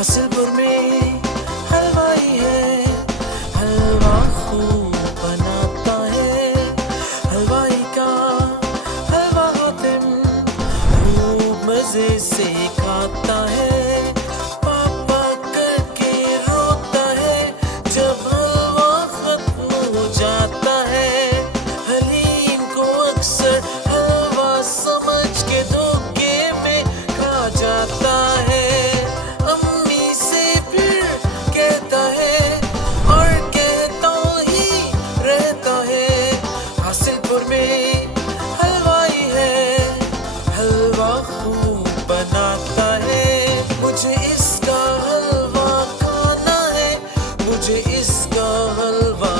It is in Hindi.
हासिलपुर में हलवाई है, हलवा खूब बनाता है। हलवाई का हलवा हातिम खूब मजे से खाता है। पापा करके रोता है जब हलवा खत्म हो जाता है। हलीम को अक्सर हलवा समझ के धोखे में खा जाता है। हासिलपुर में हलवाई है, हलवा खूब बनाता है। मुझे इसका हलवा खाना है, मुझे इसका हलवा